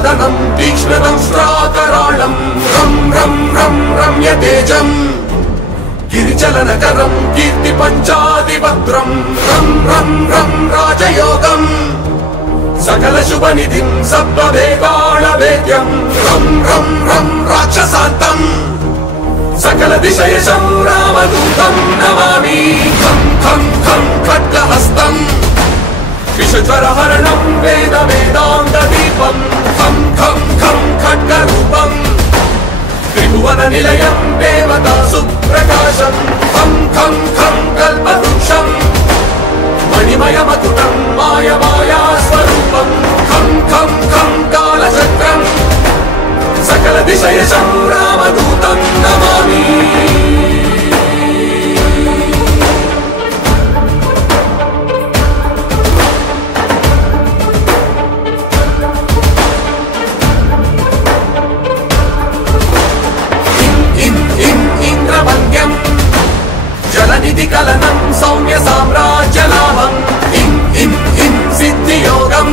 वदनं तीक्ष्णं श्राकराळं रं रं रं रम्यतेजं गिरिचलनकरं कीर्तिपञ्चादिभद्रं रं रं रं राजयोगं सकलशुभनिधिं सप्तवेदाणवेद्यं रं रं रं राक्षसान्तं सकलदिशयशं रामदूतं नमामि खं खं खं खड्गहस्तं विषज्वरहरणं वेदवेदान्तदीपं खं खं खं खड्गरूपं त्रिभुवननिलयं देवतासुप्रकाशं खं खं खं कल्पवृक्षं मणिमयमकुटं मायमायास्वरूपं खं खं खं कालचक्रं सकलदिशयशं रामदूतं नमामि जलनिधिकलनं सौम्य साम्राज्यलाभं इं इं इं सिद्धियोगं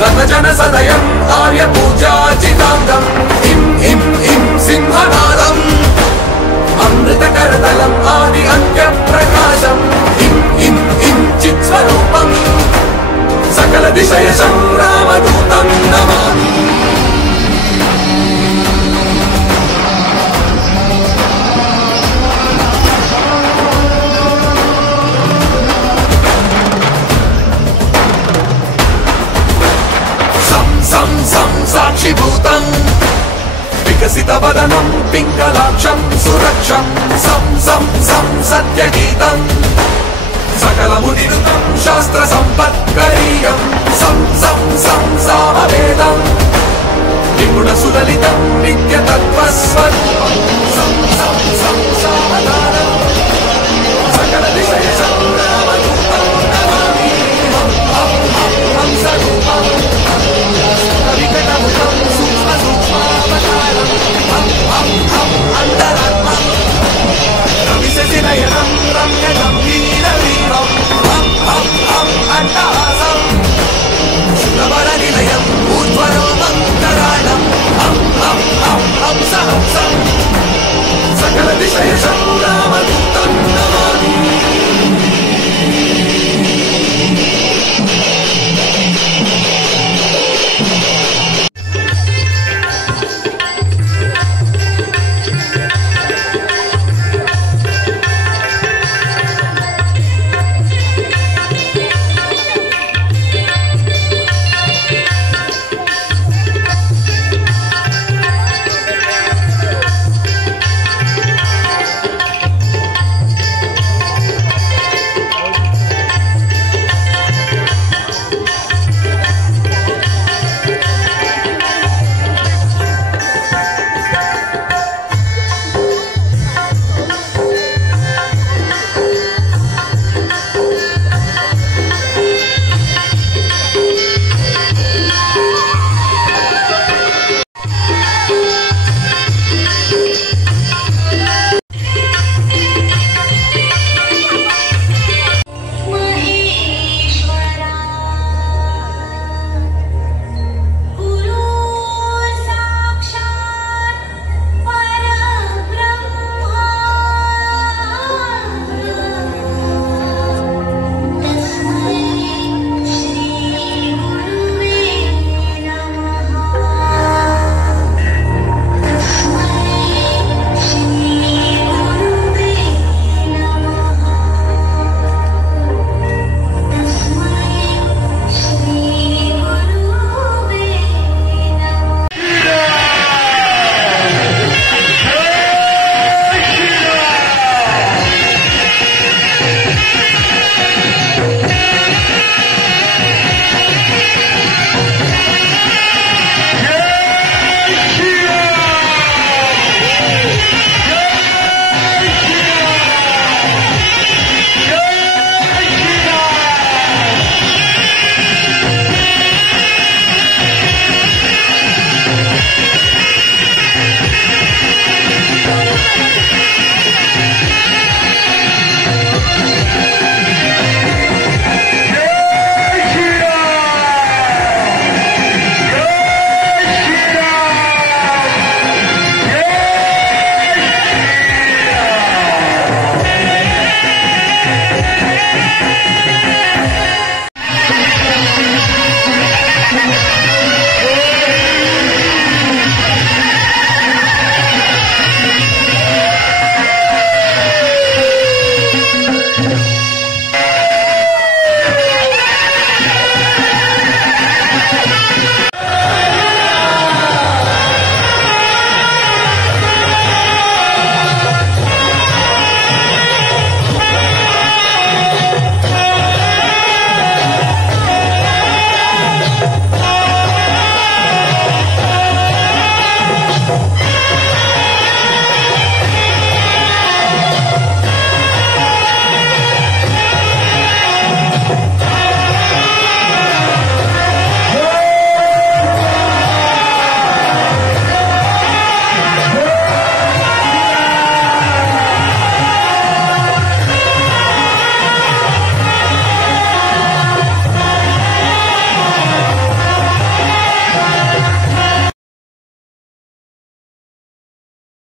गतजनसदयम् आर्यपूजाचिताङ्गम् इं इं इं सिंहनादम् अमृतकरतलम् आदि अन्त्यप्रकाशम् इं इं इं चित्स्वरूपं सकलदिशयशं रामदूतं नमामि साक्षिभूतं विकसितवदनं पिङ्गलाक्षं सुरक्षं सं सं सं सत्यगीतं सकलमुनिरुतं शास्त्रसम्पत्करीयं सं सं सं सामवेदं निपुणसुललितं नित्यतत्त्वस्वरूपं